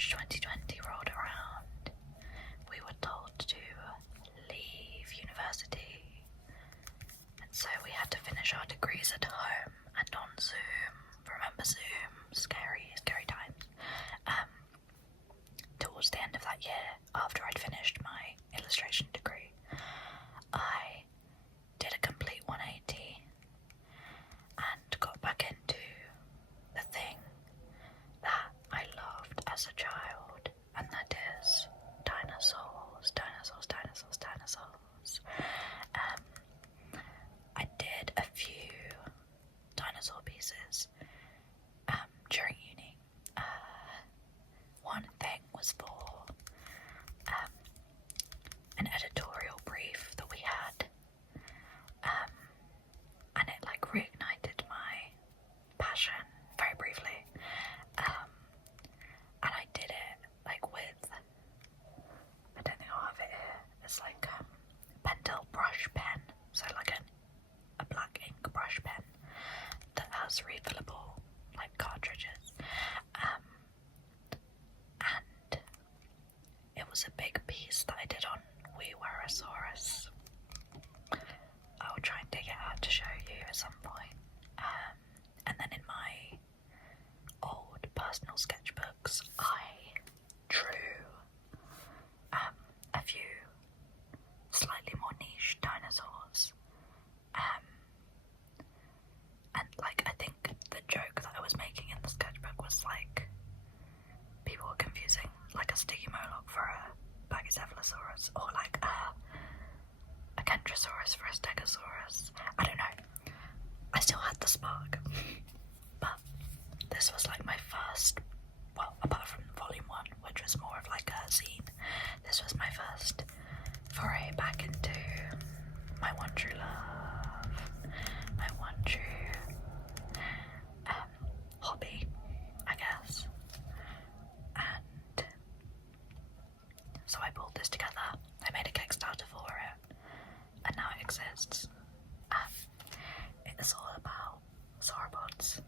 March 2020 rolled around, we were told to leave university, and so we had to finish our degrees at home and on Zoom. Remember Zoom? Scary times. Towards the end of that year, after I'd finished my illustration degree, I did a complete 180 and got back into the thing that I loved as a child, and that is dinosaurs. I did a few dinosaur pieces during uni. One thing was for an editorial brief that we had, and it like reignited my passion very briefly, and I did it like with, I don't think I'll have it here, it's like Pentel brush pen, so like a black ink brush pen that has refillable like cartridges, and it was a big piece that I did on Giraffatitan. I'll try and dig it out to show you at some point. And then in my old personal sketchbooks, I drew a few slightly more niche dinosaurs. And like, I think the joke that I was making in the sketchbook was like, people were confusing like a sticky moloch for a Brachiosaurus, or like a Kentrosaurus for a Stegosaurus. I don't know. I still had the spark, but this was like my first, well, apart from volume 1, which was more of like a zine, this was my first foray back into my one true love, my one true hobby, I guess. And so I pulled this together. I made a Kickstarter for it, and now it exists. It's all about sauropods.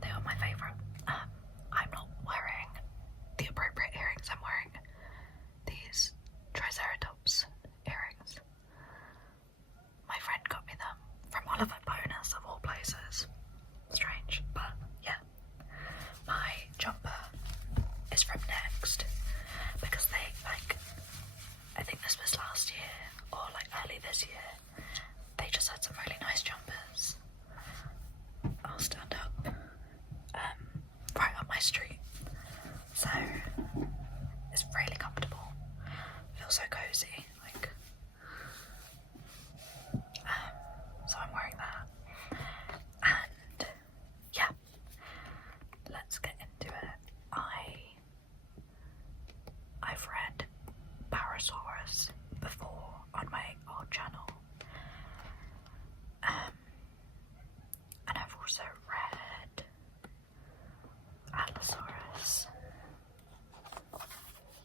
They are my favourite. I'm not wearing the appropriate earrings. I'm wearing these Triceratops earrings. My friend got me them from Oliver Bonus, of all places. Strange, but yeah. My jumper is from Next, because they, like, I think this was last year or like early this year, they just had some really nice jumpers. I'll stand up, right up my street, so it's really comfortable. Feels so cozy, like. So I'm wearing that, and yeah, let's get into it. I've read Brachiosaurus before on my old channel, and I've also read Allosaurus.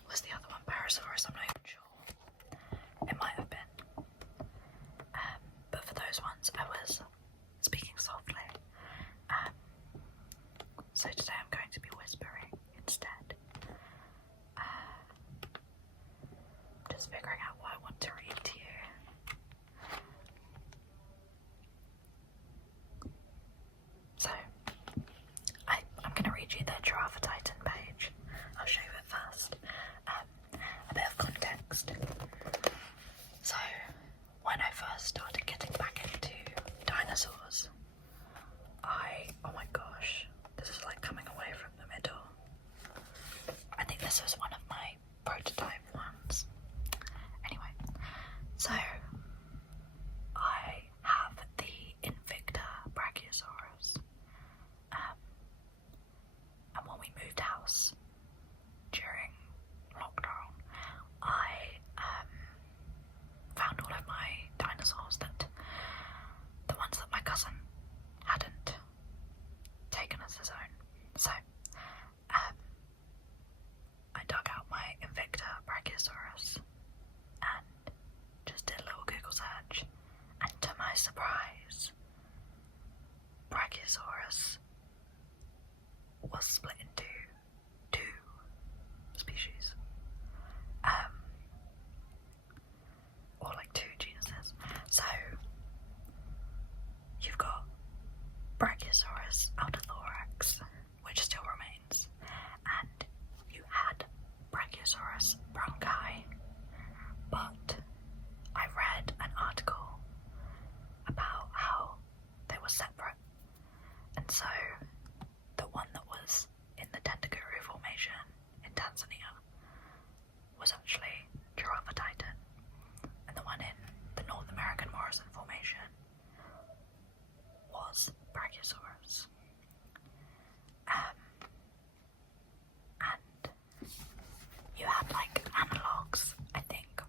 Was the other one Brachiosaurus? I'm not even sure. It might have been. But for those ones, I was speaking softly. So today I'm going to be whispering instead. Just figuring out what I want to read to you. So, I'm going to read you the Giraffatitan page. I'll show you it first. A bit of context. So, when I first started getting back into dinosaurs, oh my gosh, this is like coming away from the middle. I think this was one of my prototype ones. Anyway, so I have the Invicta Brachiosaurus, and when we moved house during lockdown, I found all of my dinosaurs, the ones that my cousin hadn't taken as his own. So I dug out my Invicta Brachiosaurus and just did a little Google search, and to my surprise, Brachiosaurus was split into two Brachiosaurus brancai, but I read an article about how they were separate, and so the one that was in the Tentaguru Formation in Tanzania was actually Giraffatitan, and the one in the North American Morrison Formation was Brachiosaurus. And you had like analogues, I think,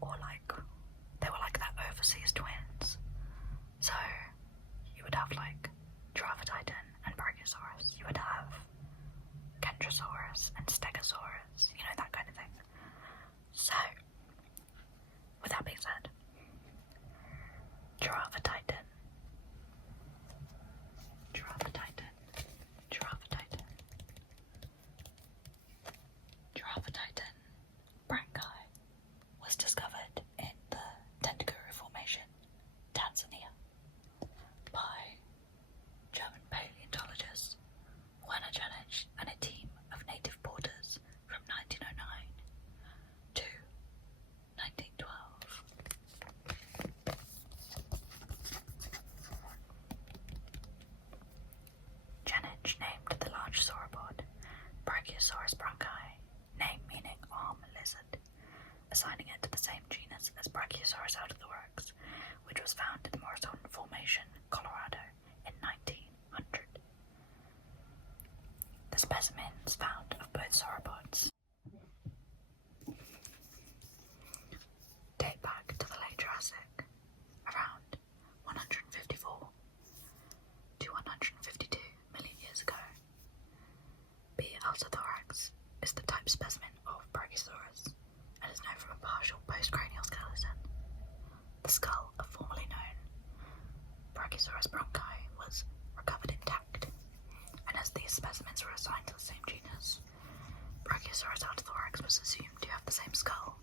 or like they were like their overseas twins. So you would have like Giraffatitan and Brachiosaurus. You would have Kentrosaurus and Stegosaurus, you know, that kind of thing. So, with that being said, Giraffatitan, Giraffatitan, Giraffatitan, Giraffatitan brancai was discovered in the Tentaguru Formation, Tanzania, by German paleontologists Werner Janisch and a team of native porters from 1909 to 1912. Janisch named the large sauropod Brachiosaurus brancai, name meaning arm lizard, assigning it to the same genus as Brachiosaurus altithorax, which was found in the Morrison Formation, Colorado, in 1900. The specimens found of both sauropods date back to the late Jurassic, around 154 to 152 million years ago. B. altithorax is the type specimen of Brachiosaurus and is known from a partial postcranial skeleton. The skull of formerly known Brachiosaurus brancai was recovered intact, and as these specimens were assigned to the same genus, Brachiosaurus altithorax was assumed to have the same skull.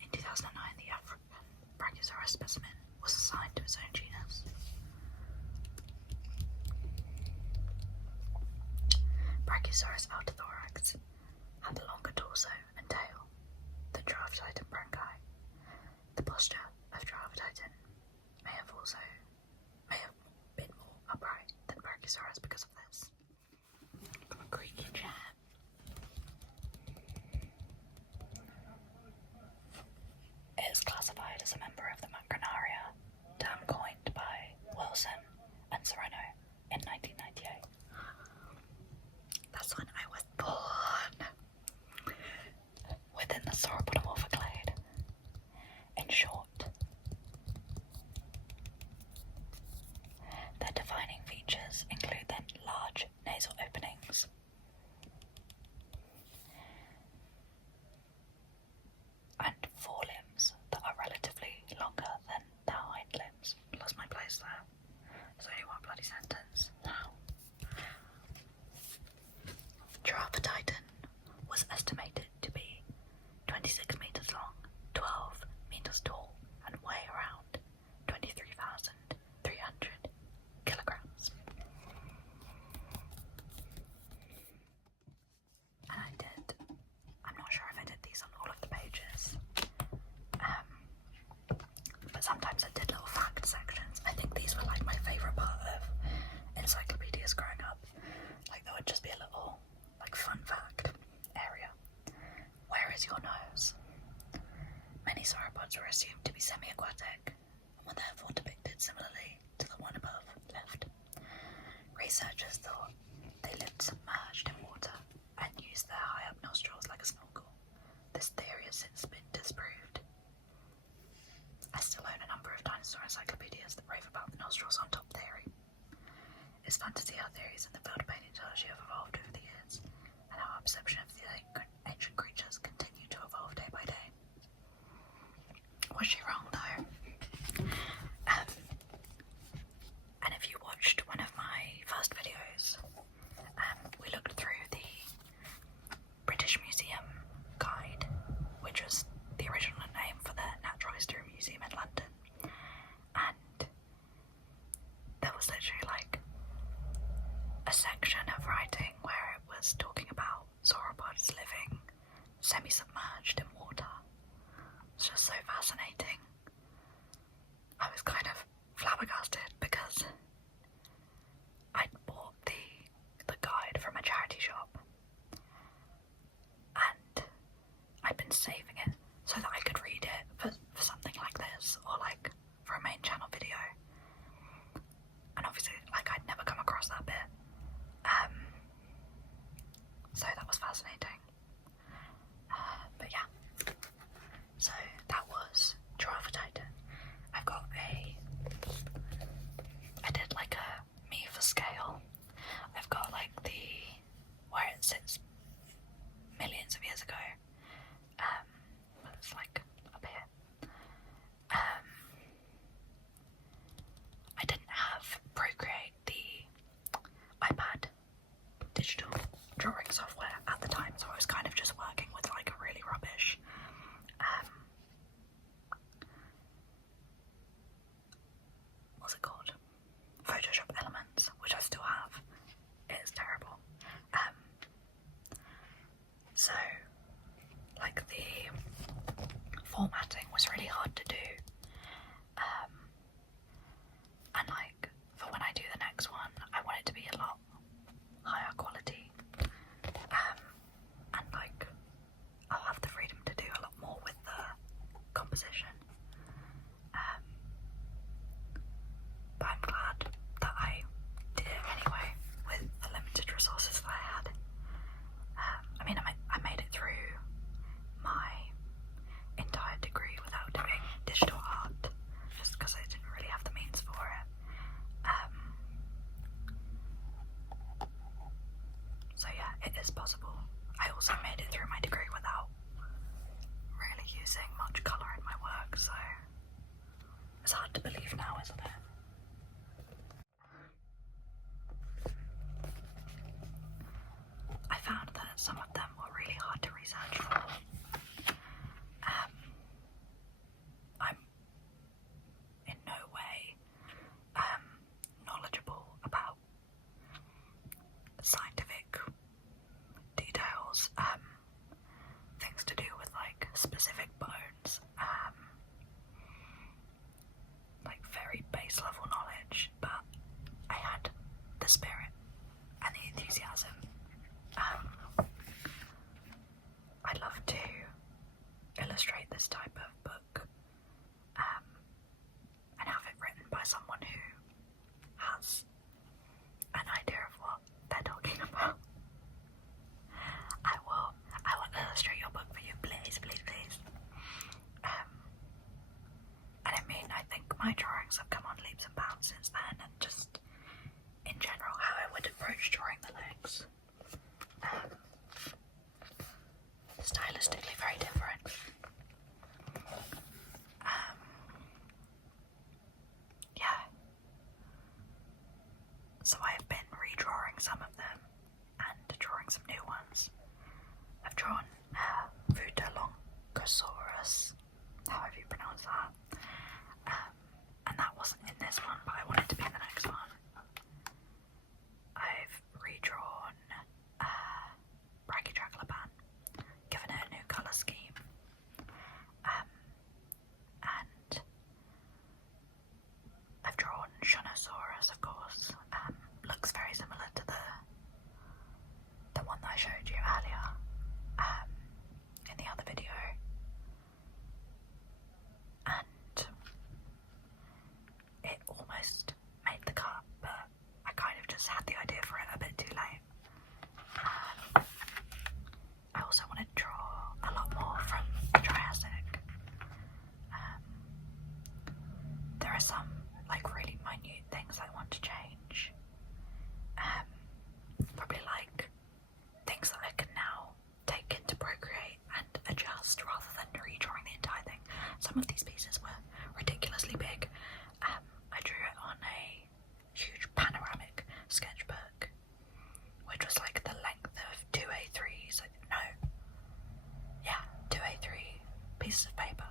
In 2009, the African Brachiosaurus specimen was assigned to its own genus. Brachiosaurus altithorax had a longer torso and tail than Giraffatitan brancai. The posture of Giraffatitan may have been more upright than Brachiosaurus because of this. A creaky chair. It is classified as a member of the Macronaria, term coined by Wilson and Serrano in 1998. That's when I was born. Within the sauropodomorphic clade. In short, their defining features include their large nasal openings, and forelimbs that are relatively longer than their hind limbs. Lost my place there. There's only one bloody sentence. Wow. Giraffatitan was estimated to be 26 meters long, 12 meters tall, and weigh around 23,300 kilograms. And I'm not sure if I did these on all of the pages, but sometimes I did little fact sections. I think these were like my favourite part of encyclopedias growing up. Like there would just be a little like fun fact area. Where is your nose? Many sauropods were assumed to be semi-aquatic and were therefore depicted similarly to the one above left. Researchers thought they lived submerged in water and used their high-up nostrils like a snorkel. This theory has since been disproved. I still own a number of dinosaur encyclopedias that rave about the nostrils on top theory. It's fun to see how theories in the field of paleontology have evolved over the years, and how our perception of the ancient creatures continue to evolve day by day. Was she wrong though? And if you watched one of my first videos, we looked through the British Museum guide, which was the original name for the Natural History Museum in London, and there was literally like a section of writing where it was talking about sauropod semi-submerged in water. It's just so fascinating. I was kind of flabbergasted because I'd bought the guide from a charity shop and I'd been saving it so that I could read it for something like this, or like for a main channel video. And obviously, like, I'd never come across that bit. So that was fascinating. But yeah. So that was Giraffatitan. I did like a me for scale. I've got like where it sits millions of years ago. It's like up here. I didn't have Procreate, the iPad digital drawing software at the time, so I was kind of just working with like a really rubbish what's it called? Photoshop Elements, which I still have. It's terrible. So like the formatting was really hard to do. And like for when I do the next one, I want it to be a lot higher quality. And like I'll have the freedom to do a lot more with the composition. But I'm glad that I did it anyway with the limited resources that I had. I mean, I made it through my entire degree without doing digital art, just because I didn't really have the means for it. So yeah, it is possible. I also made it through my degree without really using much colour in my work, so it's hard to believe now, isn't it? I found that some of them were really hard to research for. I'm in no way knowledgeable about scientific details, things to do with like specific bones, like very base level knowledge, but I had the spirit and the enthusiasm. I'd love to illustrate this type of book and have it written by someone who has an idea of what they're talking about. I will illustrate your book for you, please, please, please. And I mean, I think my drawings have come on leaps and bounds since then, and just in general how I would approach drawing the legs. Stylistically very different. Yeah. So I've been redrawing some of them and drawing some new ones. I've drawn Brachiosaurus, however you pronounce that. And that wasn't in this one, but I wanted to be in the next one. I've redrawn Brachiosaurus, given it a new colour scheme. And I've drawn Dinosaurs, of course. Looks very similar to the one that I showed you earlier in the other video. And it almost made the cut, but I kind of just had the idea for it a bit too late. I also want to draw a lot more from the Triassic. There are some like really minute things I want to change. Probably like things that I can now take into Procreate and adjust rather than redrawing the entire thing. Some of these pieces were ridiculously big. I drew it on a huge panoramic sketchbook, which was like the length of 2 A3s. Two A3 pieces of paper.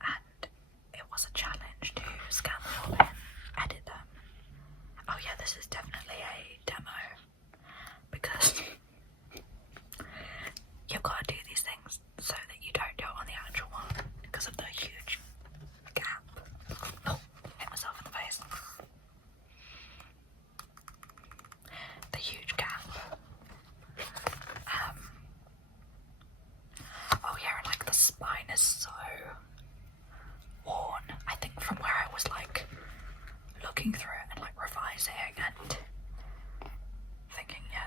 And it was a challenge to scan them all in, edit them. Oh yeah, this is definitely a demo, because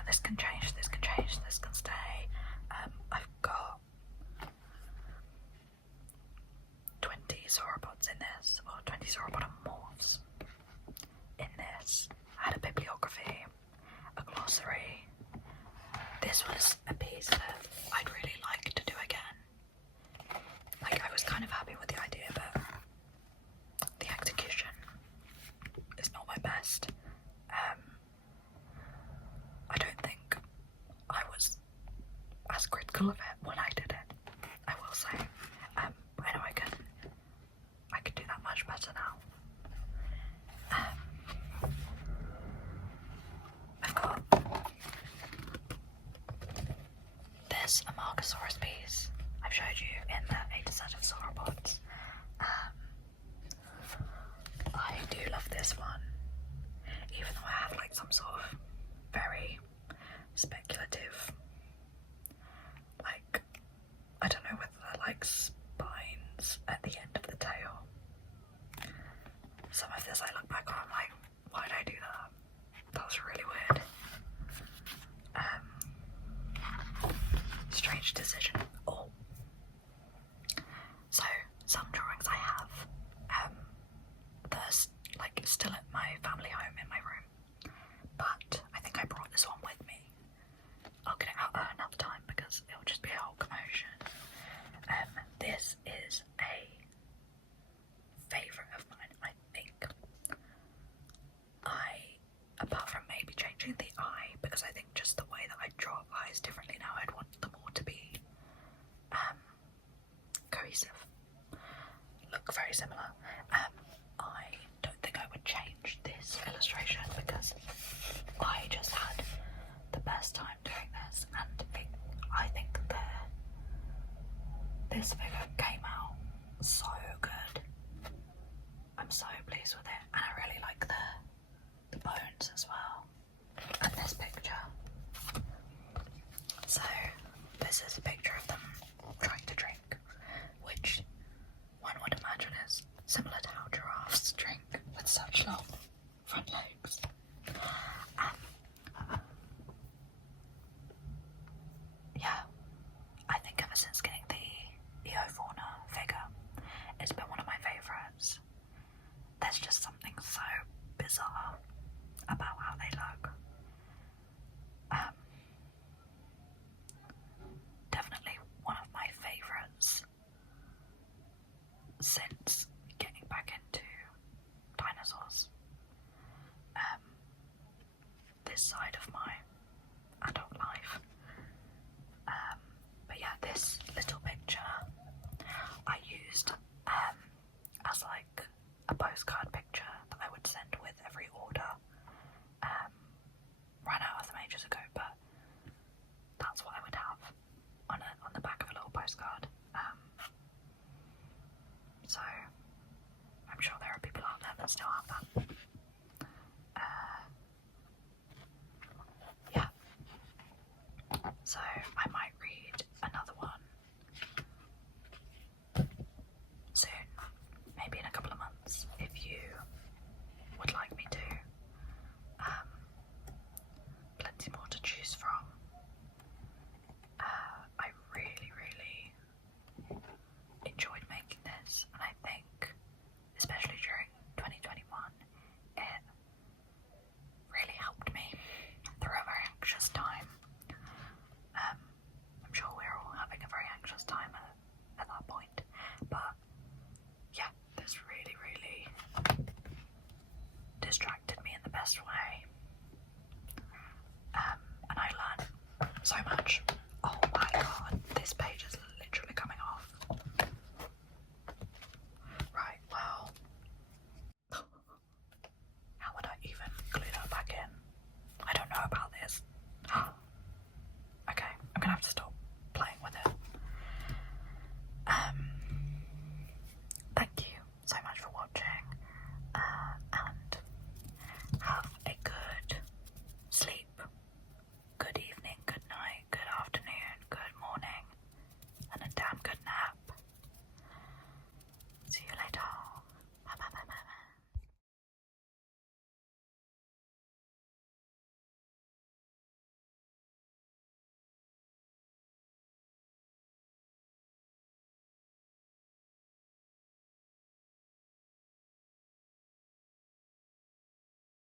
this can change, this can change, this can stay. I've got 20 sauropods in this, or 20 sauropodomorphs in this. I had a bibliography, a glossary. This was a piece that I'd really like to do again. Like, I was kind of happy with the idea, but the execution is not my best. I don't think I was as critical of it when I did it, I will say. I know I could do that much better now. I've got this Amargasaurus piece I've showed you in the A to Z of sauropods. I do love this one, even though I have like some sort of very speculative, like, I don't know whether they're like spines at the end of the tail. Some of this I look back on, I'm like, why did I do that? That's really weird. Strange decision. Oh. So, some drawings I have, they're like still at my family home in my room, but I think I brought this one with me. I'll get it out at another time because it'll just be a whole commotion. This is a favourite of mine, I think. Apart from maybe changing the eye, because I think just the way that I draw eyes differently now, I'd want them all to be cohesive, look very similar. I don't think I would change this illustration because I just had the best time doing this, and I think this figure came out so good. I'm so pleased with it, and I really like the bones as well, and this picture. So this is a picture of them trying to drink, which one would imagine is similar to how giraffes drink with such long front legs. Yeah, I think ever since getting the Eofauna figure, it's been one of my favourites. There's just something so bizarre about how they look. Definitely one of my favourites since getting back into dinosaurs. This side of my adult life. But yeah, this little picture I used as like a postcard picture that I would send with every order. Ran out of them ages ago, but that's what I would have on the back of a little postcard. So I'm sure there are people out there that still have that. Yeah. So